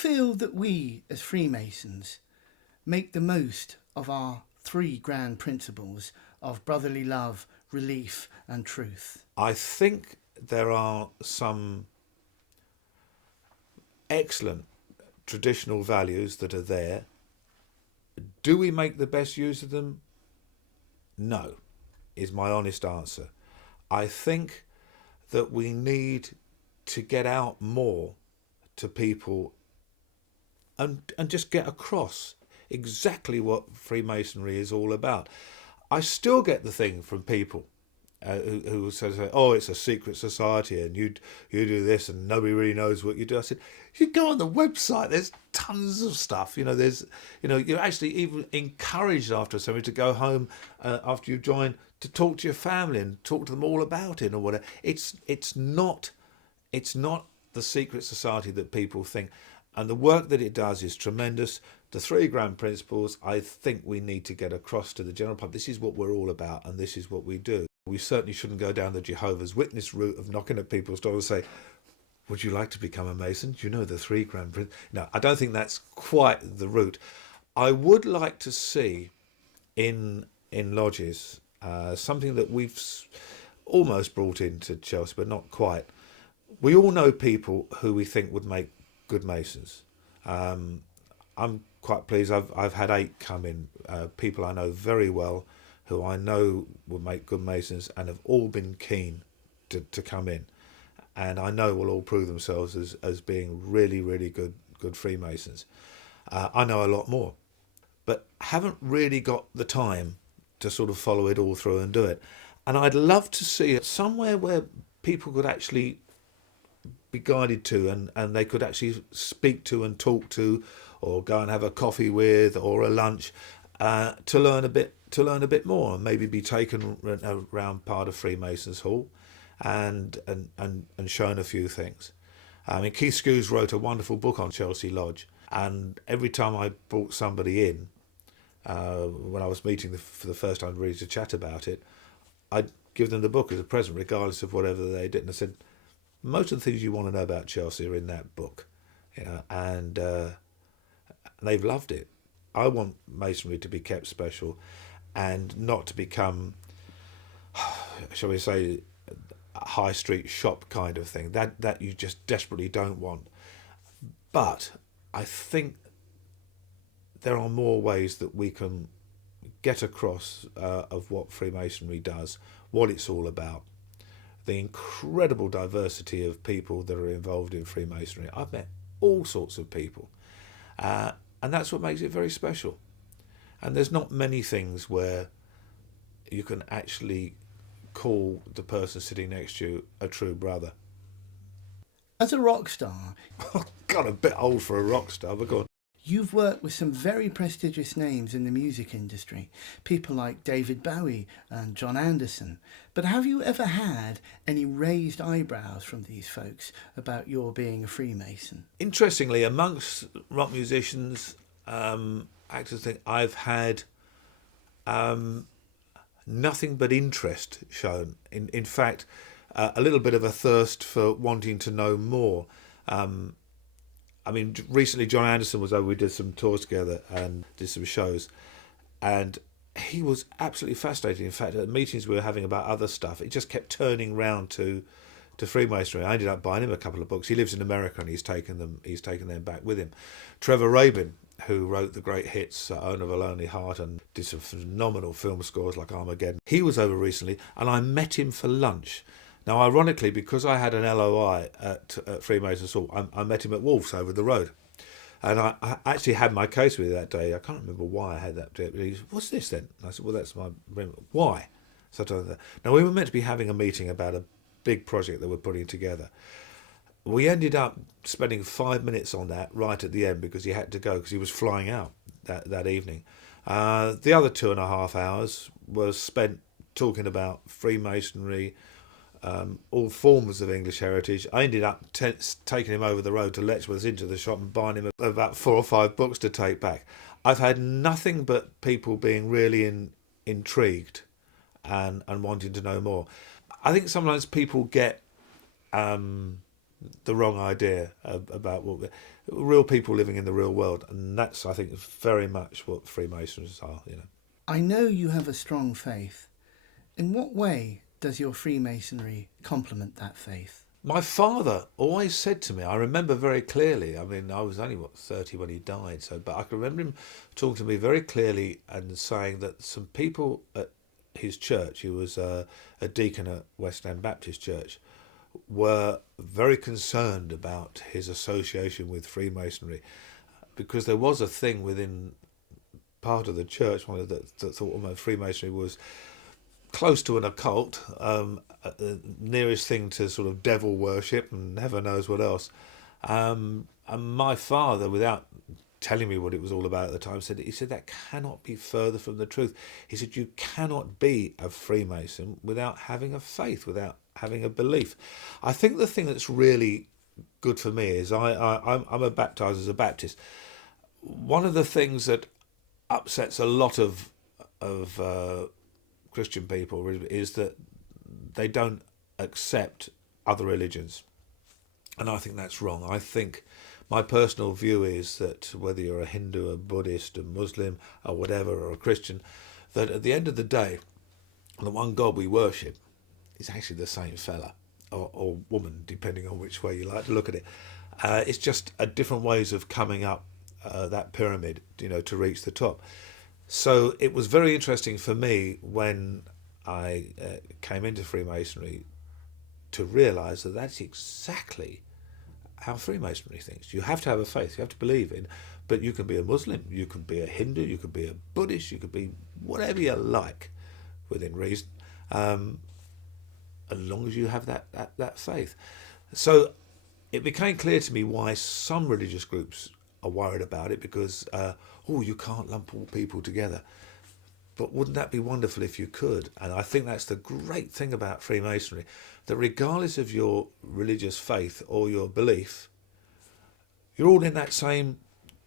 feel that we, as Freemasons, make the most of our three grand principles of brotherly love, relief and truth? I think there are some excellent traditional values that are there. Do we make the best use of them? No, is my honest answer. I think that we need to get out more to people and just get across exactly what Freemasonry is all about. I still get the thing from people who says, "Oh, it's a secret society, and you do this, and nobody really knows what you do." I said, "You go on the website. There's tons of stuff. You're actually even encouraged after something to go home after you join to talk to your family and talk to them all about it or whatever. It's not the secret society that people think." And the work that it does is tremendous. The three grand principles, I think we need to get across to the general public. This is what we're all about, and this is what we do. We certainly shouldn't go down the Jehovah's Witness route of knocking at people's doors and say, "Would you like to become a Mason? Do you know the three grand principles?" No, I don't think that's quite the route. I would like to see in lodges something that we've almost brought into Chelsea, but not quite. We all know people who we think would make good Masons. I'm quite pleased. I've had 8 come in, people I know very well, who I know will make good Masons, and have all been keen to come in, and I know will all prove themselves as being really, really good Freemasons. I know a lot more, but haven't really got the time to sort of follow it all through and do it. And I'd love to see it somewhere where people could actually be guided to, and they could actually speak to and talk to, or go and have a coffee with, or a lunch, to learn a bit more, and maybe be taken around part of Freemasons Hall and shown a few things. I mean, Keith Skews wrote a wonderful book on Chelsea Lodge, and every time I brought somebody in, when I was meeting for the first time really to chat about it, I'd give them the book as a present regardless of whatever they did, and I said, most of the things you want to know about Chelsea are in that book, and they've loved it. I want Masonry to be kept special and not to become, shall we say, a high street shop kind of thing. That you just desperately don't want. But I think there are more ways that we can get across of what Freemasonry does, what it's all about, the incredible diversity of people that are involved in Freemasonry. I've met all sorts of people, and that's what makes it very special. And there's not many things where you can actually call the person sitting next to you a true brother. As a rock star, Got a bit old for a rock star, but go on. you've worked with some very prestigious names in the music industry, people like David Bowie and John Anderson. But have you ever had any raised eyebrows from these folks about your being a Freemason? Interestingly, amongst rock musicians, actors, I've had nothing but interest shown. In fact, a little bit of a thirst for wanting to know more. I mean, recently John Anderson was over. We did some tours together and did some shows, and he was absolutely fascinating. In fact, at meetings we were having about other stuff, it just kept turning round to Freemasonry. I ended up buying him a couple of books. He lives in America, and he's taken them back with him. Trevor Rabin, who wrote the great hits Owner of a Lonely Heart and did some phenomenal film scores like Armageddon, he was over recently, and I met him for lunch. Now, ironically, because I had an LOI at Freemasons Hall, I met him at Wolf's over the road. And I actually had my case with you that day. I can't remember why I had that. But he said, "What's this then?" I said, "Well, that's my agreement." "Why?" So I told him that. Now, we were meant to be having a meeting about a big project that we're putting together. We ended up spending 5 minutes on that right at the end because he had to go because he was flying out that evening. The other 2.5 hours was spent talking about Freemasonry, all forms of English heritage. I ended up taking him over the road to Letchworth into the shop and buying him about 4 or 5 books to take back. I've had nothing but people being really intrigued and wanting to know more. I think sometimes people get the wrong idea about what real people living in the real world, and that's, I think, very much what Freemasons are. I know you have a strong faith. In what way does your Freemasonry complement that faith? My father always said to me, I remember very clearly, I mean, I was only, 30 when he died, but I can remember him talking to me very clearly and saying that some people at his church, he was a deacon at West End Baptist Church, were very concerned about his association with Freemasonry, because there was a thing within part of the church that thought Freemasonry was close to an occult, the nearest thing to sort of devil worship and heaven knows what else. And my father, without telling me what it was all about at the time, said that cannot be further from the truth. He said you cannot be a Freemason without having a faith, without having a belief. I think the thing that's really good for me is I'm a baptized as a Baptist. One of the things that upsets a lot of Christian people is that they don't accept other religions, and I think that's wrong. I think my personal view is that whether you're a Hindu, a Buddhist, a Muslim, or whatever, or a Christian, that at the end of the day, the one God we worship is actually the same fella or woman, depending on which way you like to look at it. It's just different ways of coming up that pyramid, to reach the top. So it was very interesting for me when I came into Freemasonry to realise that that's exactly how Freemasonry thinks. You have to have a faith, you have to believe in, but you can be a Muslim, you can be a Hindu, you could be a Buddhist, you could be whatever you like within reason, as long as you have that faith. So it became clear to me why some religious groups are worried about it, because you can't lump all people together. But wouldn't that be wonderful if you could? And I think that's the great thing about Freemasonry, that regardless of your religious faith or your belief, you're all in that same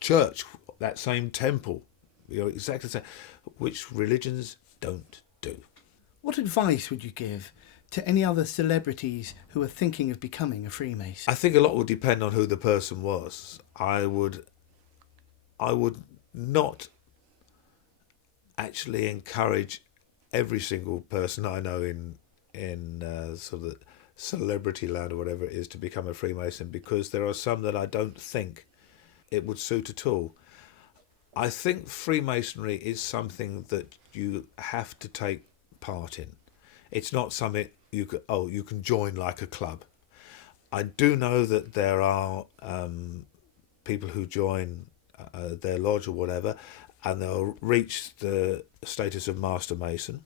church, that same temple. You're exactly the same, which religions don't do. What advice would you give to any other celebrities who are thinking of becoming a Freemason? I think a lot would depend on who the person was. I would not actually encourage every single person I know in sort of celebrity land or whatever it is to become a Freemason, because there are some that I don't think it would suit at all. I think Freemasonry is something that you have to take part in. It's not something you can join like a club. I do know that there are people who join their lodge or whatever, and they'll reach the status of Master Mason,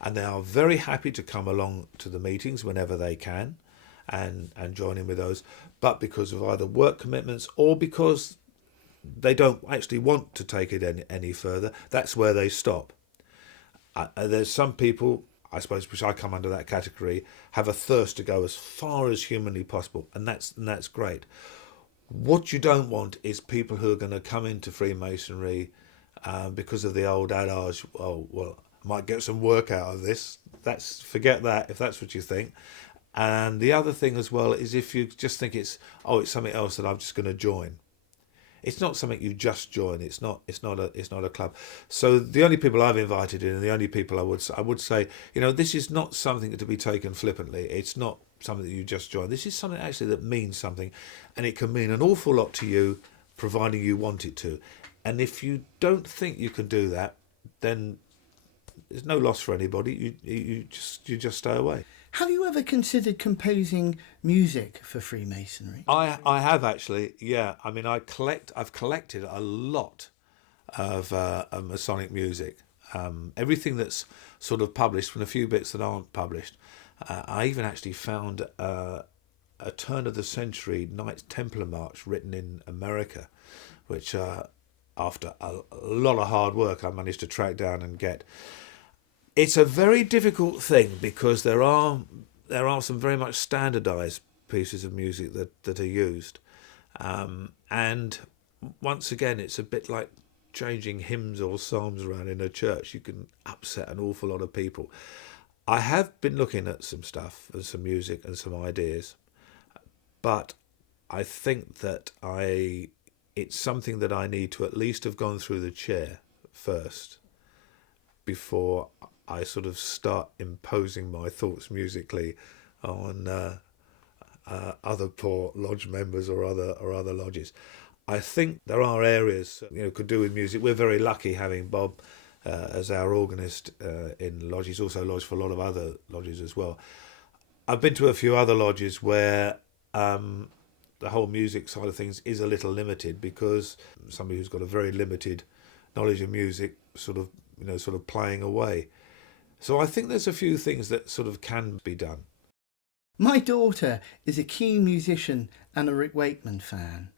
and they are very happy to come along to the meetings whenever they can and join in with those, but because of either work commitments or because they don't actually want to take it any further, that's where they stop. There's some people, I suppose, which I come under that category, have a thirst to go as far as humanly possible, and that's great. What you don't want is people who are going to come into Freemasonry because of the old adage, I might get some work out of this. Forget that if that's what you think. And the other thing as well is if you just think it's something else that I'm just going to join. It's not something you just join. It's not a club. So the only people I've invited in, and the only people I would say, this is not something to be taken flippantly. It's not something that you just join. This is something actually that means something, and it can mean an awful lot to you, providing you want it to. And if you don't think you can do that, then there's no loss for anybody. You just stay away. Have you ever considered composing music for Freemasonry? I have actually, yeah. I mean, I've collected a lot of Masonic music. Everything that's sort of published, and a few bits that aren't published. I even actually found a turn of the century Knights Templar march written in America, which after a lot of hard work I managed to track down and get. It's a very difficult thing because there are some very much standardised pieces of music that are used, and once again it's a bit like changing hymns or psalms around in a church. You can upset an awful lot of people. I have been looking at some stuff and some music and some ideas, but I think that it's something that I need to at least have gone through the chair first before I sort of start imposing my thoughts musically on other poor lodge members or other lodges. I think there are areas could do with music. We're very lucky having Bob as our organist in lodge. He's also lodged for a lot of other lodges as well. I've been to a few other lodges where the whole music side of things is a little limited because somebody who's got a very limited knowledge of music sort of playing away. So I think there's a few things that sort of can be done. My daughter is a keen musician and a Rick Wakeman fan,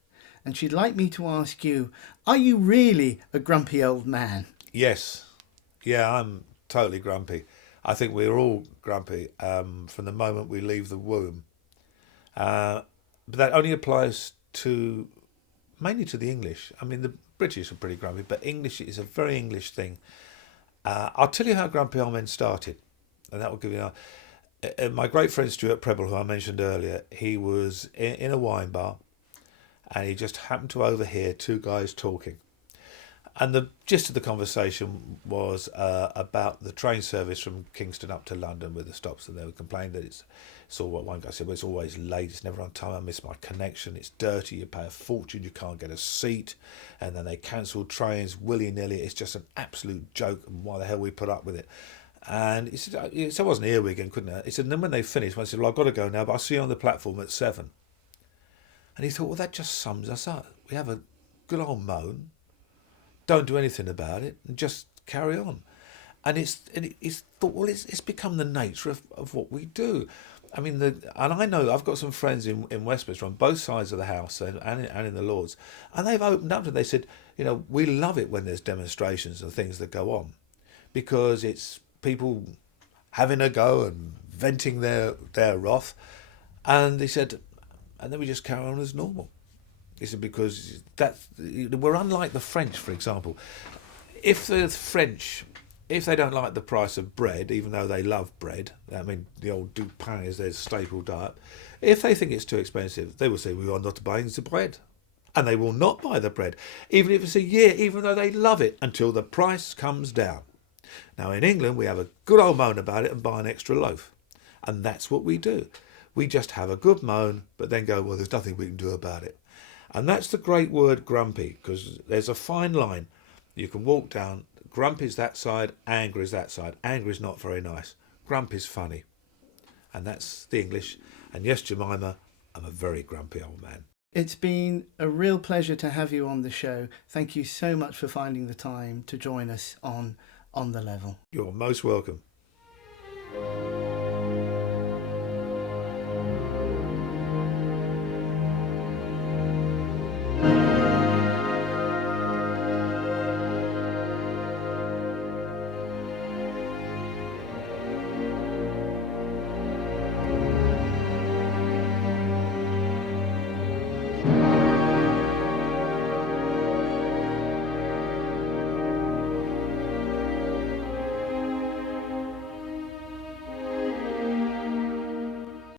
and she'd like me to ask you, are you really a grumpy old man? Yes. Yeah, I'm totally grumpy. I think we're all grumpy from the moment we leave the womb. But that only applies mainly to the English. I mean, the British are pretty grumpy, but English is a very English thing. I'll tell you how grumpy old men started, and that will give you my great friend Stuart Preble, who I mentioned earlier. He was in a wine bar, and he just happened to overhear two guys talking. And the gist of the conversation was about the train service from Kingston up to London with the stops, and they were complaining that it's all what one guy said, well, it's always late, it's never on time, I miss my connection, it's dirty, you pay a fortune, you can't get a seat, and then they cancel trains willy-nilly, it's just an absolute joke, and why the hell we put up with it? And he said, I wasn't here again, couldn't I? He said, and then when they finished, I said, well, I've got to go now, but I'll see you on the platform at 7. And he thought, well, that just sums us up. We have a good old moan, don't do anything about it, and just carry on. And it's thought, well, it's become the nature of what we do. I mean, and I know I've got some friends in Westminster on both sides of the house and in the Lords, and they've opened up and they said, we love it when there's demonstrations and things that go on, because it's people having a go and venting their wrath. And they said, and then we just carry on as normal. He said, because we're unlike the French, for example. If the French, if they don't like the price of bread, even though they love bread, I mean, the old du pain is their staple diet, if they think it's too expensive, they will say, we are not buying the bread. And they will not buy the bread, even if it's a year, even though they love it, until the price comes down. Now, in England, we have a good old moan about it and buy an extra loaf. And that's what we do. We just have a good moan, but then go, well, there's nothing we can do about it. And that's the great word grumpy, because there's a fine line you can walk down. Grump is that side, anger is that side. Anger is not very nice. Grump is funny. And that's the English. And yes, Jemima, I'm a very grumpy old man. It's been a real pleasure to have you on the show. Thank you so much for finding the time to join us on the Level. You're most welcome.